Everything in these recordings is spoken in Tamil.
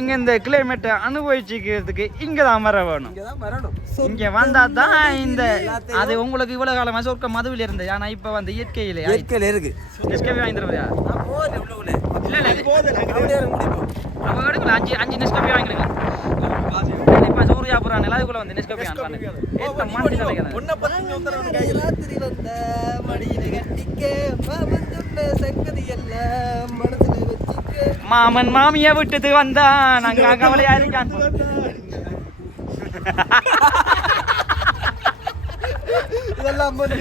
நீங்க இந்த கிளைமேட்டை அனுபவிச்சுக்கிறதுக்கு இங்க தான் வர வேணும். இங்க வந்தா தான் இந்த அது உங்களுக்கு இவ்வளவு காலமா சொர்க்க மதுவில் இருந்தது. ஆனா இப்ப வந்து இயற்கையிலே இயற்கையில இருக்கு. நெஸ்கபி வாங்கி தருவதா. இல்ல இல்ல. அப்ப எடுங்களா அஞ்சு அஞ்சு நெஸ்கபி வாங்கிடுங்க. இப்ப சூர்யா புறான் எல்லாத்துக்குள்ள வந்து நெஸ்கபி வாங்க. மாமன் மாமிய விட்டுட்டு வந்தா நாங்க கவலையா இருக்கான் இதெல்லாம் வந்து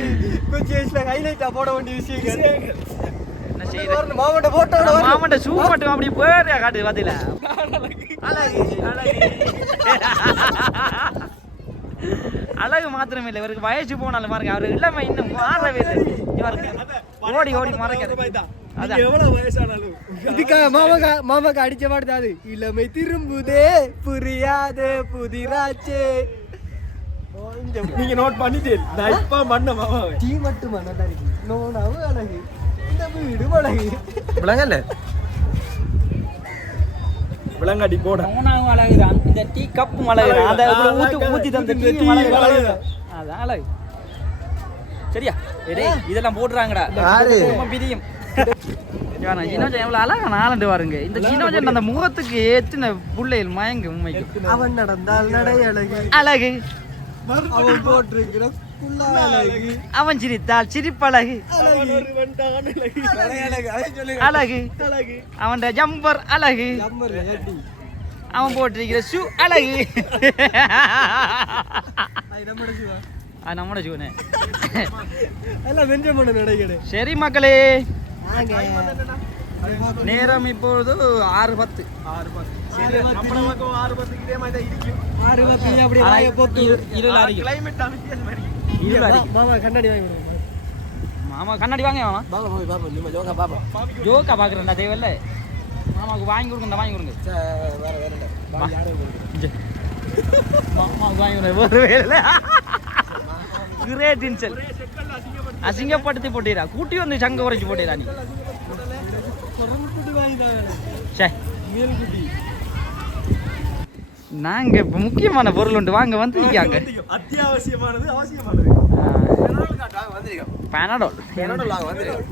வயசுல highlight ஆ போட வேண்டிய விஷயங்கள். ஓட வரணும். மாமன்ட்ட ஷூ மட்டும் அப்படி பேர் காட்டு பதில அழகு மாத்திரமே இல்லை இவருக்கு வயசு போனாலும் பாருங்க அவர் இளமை இன்னும் மாறவே இல்லை இவருக்கு ஓடி ஓடி மறைக்கிறது அதான். இதுக்காக மாமாக்கா மாமாக்கா அடிச்ச பாடுது அது. இளமை திரும்புதே புரியாத புதிராச்சே. நீங்க நோட் பண்ணிட்டு நான் இப்ப பண்ண மாமாவை. டீ மட்டுமா நல்லா இருக்கு. நோனாவும் அழகு. இந்த வீடு அழகு. விளங்கல? விலங்காட்டி போட. அழகுதான். இந்த டீ அழகுதான். அந்த இவ்வளவு ஊத்தி ஊத்தி தந்த டீ அழகு. அதான் அழகு. சரியா? டேய் இதெல்லாம் போடுறாங்கடா. பிரியும் எவ்வளவு அழகா நாலண்டு பாருங்க. இந்த ஜினோஜன் அந்த முகத்துக்கு ஏத்தின புள்ளையில் மயங்க உண்மைக்கு அவன் நடந்தால் நடை அழகு. அழகு. அவன் போட்டிருக்கிற அவன் சிரித்தால் சிரிப்பழகு. அழகு. அவன் ஜம்பர் அழகு. அவன் போட்டிருக்கிற ஷூ அழகு. அது நம்மட சிவா அது நம்மட ஷூனே சரி மக்களே. நேரம் இப்பொழுது ஆறு பத்து. ஆறு பத்து. ஆறு பத்துக்கு இதே மாதிரி தான் இருக்கும் ஆறு பத்து அப்படி. கிளைமேட் வித்தியாசமா. மாமா கண்ணாடி வாங்கி. மாமா கண்ணாடி வாங்க மாமா. பாப்பா போய் பாப்பா நிம்ம ஜோக்கா பாப்பா. ஜோக்கா பாக்குறேன்டா தேவையில்ல. மாமாவுக்கு வாங்கி கொடுங்க வேற கொடுங்க. வேற வேற இல்ல. வா. இங்க. மாமாவுக்கு வாங்கி கொடுங்க ஒரு வேலை கிரேட் இன்சல் அசிங்கப்படுத்தி போட்டீரா? கூட்டி வந்து சங்க குறைச்சு போட்டீரா நீ? சே நாங்க இப்ப முக்கியமான பொருள் உண்டு. வாங்க வந்து நிக்காங்க. அத்தியாவசியமானது அவசியமானது. பேனடோல் வந்திருக்கோம்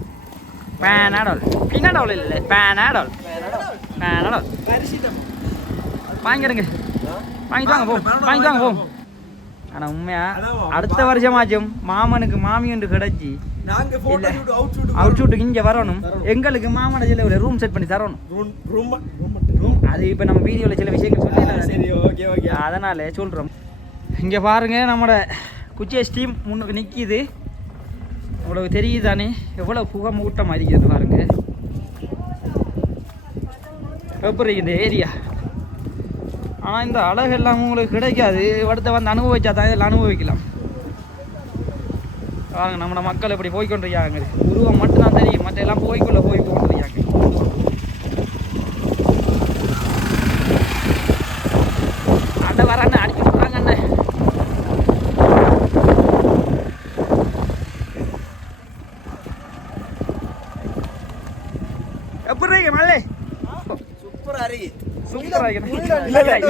பேனடோல் பினடோல் இல்ல. பேனடோல் பேனடோல் வாங்கிடுங்க வாங்கிட்டு வாங்க போ. வாங்கிட்டு வாங்க போ. ஆனா உண்மையா? அடுத்த வருஷமாச்சும் மாமனுக்கு மாமி ஒன்று கிடைச்சி. அவுட் ஷூட் அவுட் ஷூட்டுக்கு இங்க வரணும். எங்களுக்கு மாமன சில ரூம் செட் பண்ணி தரணும். ரூம் ரூம் ரூம் அது இப்ப நம்ம வீடியோல சில விஷயங்கள் சொல்லி சரி ஓகே ஓகே அதனால சொல்றோம். இங்க பாருங்க நம்மட குச்சேஸ் டீம் முன்னுக்கு நிக்கிது. உங்களுக்கு தெரியுது தானே எவ்வளவு புகை மூட்டம் அடிக்கிறது பாருங்க. எப்படி இந்த ஏரியா ஆனால் இந்த அழகு எல்லாம் உங்களுக்கு கிடைக்காது. அடுத்த வந்து அனுபவிச்சா தான் இதில் அனுபவிக்கலாம். பாருங்க நம்ம மக்கள் இப்படி போய்கொண்டிருக்காங்க உருவம் மட்டும்தான் தெரியும். மற்ற எல்லாம் போய்க்குள்ளே போய் கொண்டிருக்காங்க அண்ணா வர அண்ணா அடிச்சு விட்றாங்க அண்ணன் எப்படி இருக்கு மல்லே சூப்பரா இருக்கு சூப்பரா இருக்கு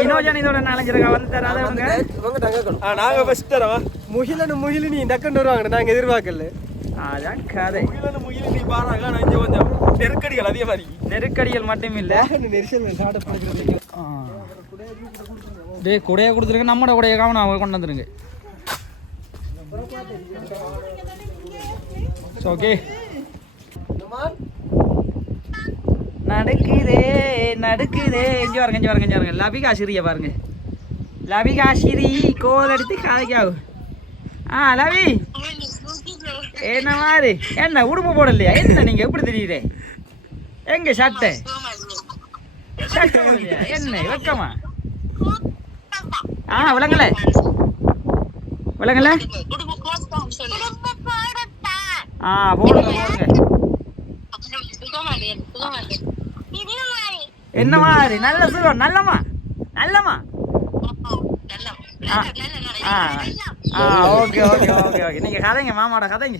இனோஜன் இதோட நாலஞ்சு வந்து தராதவங்க இவங்க தங்க ஆ நாங்க ஃபர்ஸ்ட் தரோம் முகிலனு முகிலினி டக்குன்னு வருவாங்க நாங்க எதிர்பார்க்கல அதான் கதை முகிலனு முகிலு நீ பாருங்க நான் இங்க கொஞ்சம் நெருக்கடிகள் அதிகமா இருக்கு நெருக்கடிகள் மட்டும் இல்லை நெரிசல் டேய் குடையை கொடுத்துருங்க நம்மட குடைய கவனம் அவங்க கொண்டு வந்துருங்க ஓகே நடக்குதே நடக்குதே. இங்க பாருங்க இங்க பாருங்க இங்க பாருங்க. லபிகா சிறிய பாருங்க. லபிகா சிரி கோல் எடுத்து காதைக்காவு ஆ லவி. என்ன மாதிரி? என்ன உடுப்பு போடலையா? என்ன நீங்க? எப்படி தெரியுதே? எங்க சட்டை? சட்டை போடலையா? என்ன வெக்கமா? ஆ விளங்கல. விளங்கல? ஆ போடுங்க போடுங்க. என்ன மாதிரி நல்ல சுகம். நல்லமா நல்லமா ஆ ஆ ஓகே ஓகே ஓகே ஓகே. நீங்கள் கதைங்க மாமாவோட கதைங்க.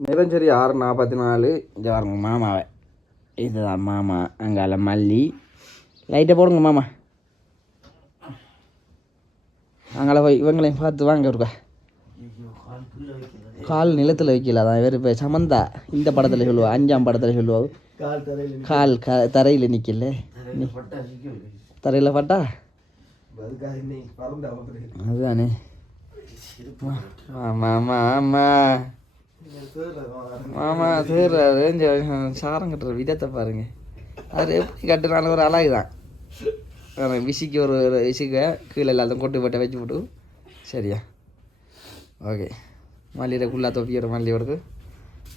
நிரஞ்சரி ஆறு நாற்பத்தி நாலு இங்கே பாருங்க மாமாவை. இதுதான் மாமா. அங்கால மல்லி. லைட்டை போடுங்க மாமா. அங்கே போய் இவங்களையும் பார்த்து வாங்க இருக்கா கால் நிலத்தில் வைக்கல அதான் வேறு இப்போ சமந்தா. இந்த படத்தில் சொல்லுவா அஞ்சாம் படத்தில் சொல்லுவா. கால் தரையில் கால் க தரையில் நிற்கல தரையில் பட்டா அதுதானே. ஆமா ஆமா ஆமா. மாமா சேர் ரேஞ்ச சாரம் கட்டுற விதத்தை பாருங்க. அது எப்படி கட்டுனாலும் ஒரு அழகு தான். விசிக்கு ஒரு ஒரு விசிக்க கீழே எல்லாத்தையும் கொட்டு போட்டு வச்சு போட்டு. சரியா? ஓகே. மல்லியில் குள்ளா தொப்பியோட மல்லியோடக்கு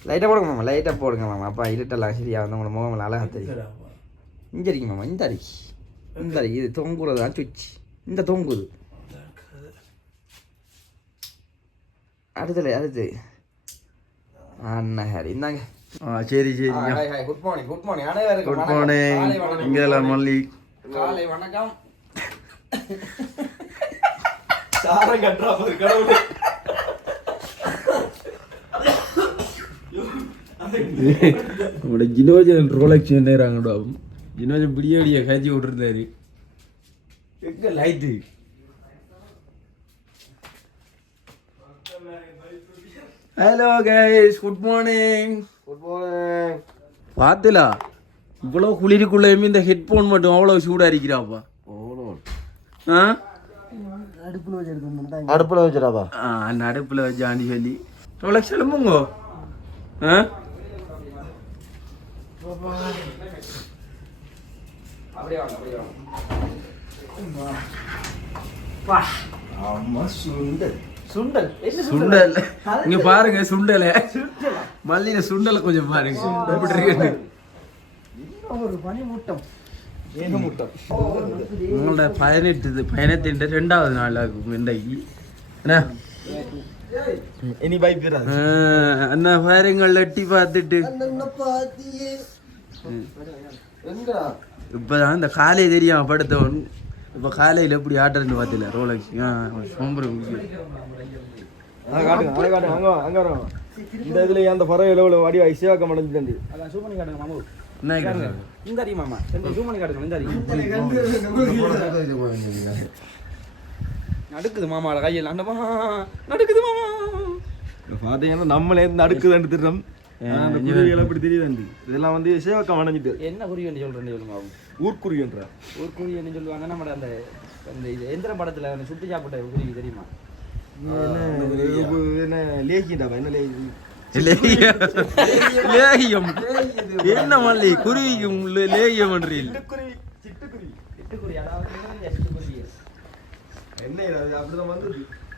லைட்டாக போடுங்க மாமா லைட்டாக போடுங்க மாமா. அப்பா இருட்டெல்லாம் சரியா வந்து உங்களோட முகம் அழகாக தெரியும். இங்கே அடிக்கு மாமா இந்த அடிக்கு இந்த அடிக்கு இது தொங்குறது தான் சுவிட்ச். இந்த தொங்குது. அடுத்தல அடுத்து. அண்ணா ஹரி இந்தாங்க. ஆ சரி சரி குட் மார்னிங் குட் மார்னிங் அனைவருக்கும் குட் மார்னிங். இங்கே மல்லி. காலை வணக்கம். சாரம் கட்டுறா கடவுளே நம்மளோட ஜினோஜன் ரோலக்ஸ் நேராங்கடா ஜினோஜன் பிடியடிய காய்ச்சி விட்டுருந்தாரு எங்க light hello guys good morning good morning பாத்துலா இவ்வளோ குளிருக்குள்ளேயுமே இந்த ஹெட்ஃபோன் மட்டும் அவ்வளோ சூடாக இருக்கிறாப்பா ஆ அடுப்பில் வச்சு எடுத்து அடுப்பில் வச்சிடாப்பா ஆ அந்த அடுப்பில் வச்சான்னு சொல்லி ரோலக்ஸ் எழும்புங்க ஆ அப்படியே வாங்க அப்படியே வாங்க. ஆமா சுண்டல். சுண்டல். சுண்டல்? இங்க பாருங்க சுண்டலை. மல்லியில சுண்டலை கொஞ்சம் பாருங்க. எப்படி இருக்கு ஒரு உங்களோட பதினெட்டு பதினெட்டு ரெண்டாவது நாள் ஆகும் இன்றைக்கு. என்ன? இனி பயப்பிடாது ஆ, அண்ணா பாருங்கள் எட்டி பார்த்துட்டு இப்பதான் இந்த காலை தெரியாம படுத்தவன் இப்ப காலையில எப்படி ஆட்டுறதுன்னு பார்த்தில ரோலக்ஸ் ஆ சோம்பரம் காட்டுங்க அதை காட்டுங்க அங்க வா, அங்க வரோம் இந்த இதுல அந்த பறவை எவ்வளவு வடி ஐசியாக்கம்? இந்த அடி மாமா இந்த zoom பண்ணி காட்டுங்க இந்த அடி நடுக்குது மாமா கையில். அந்த நடுக்குது மாமா. பாத்தீங்கன்னா நம்மளே நடுக்குதாண்டு திட்டம். அந்த குருவிகள் எப்படி தெரியுதாண்டு இதெல்லாம் வந்து சேவக்கம் அடைஞ்சிட்டு என்ன குருவி சொல்றேன் சொல்லுங்க அவங்க ஊர்க்குருவின்ற ஒரு குருவி என்ன சொல்லுவாங்க. நம்ம அந்த அந்த இது எந்திர படத்துல அந்த சுட்டு சாப்பிட்ட குருவி தெரியுமா? என்ன லேக்கிண்டா என்ன லேக்கி லேகியம். என்ன மல்லி? குருவிக்கும் லே- லேகியம் சிட்டுக்குருவி. சிட்டுக்குருவி. சிட்டுக்குருவி. அதாவது சிட்டுக்குருவி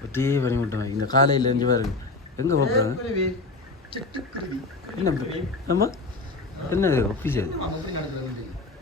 ஒட்டே பண்ணி விட்டோம் இந்த காலையில இருந்து பாருங்க. எங்க சிட்டுக்குருவி. என்ன ஆமா. என்ன ஆஃபீஸ் அது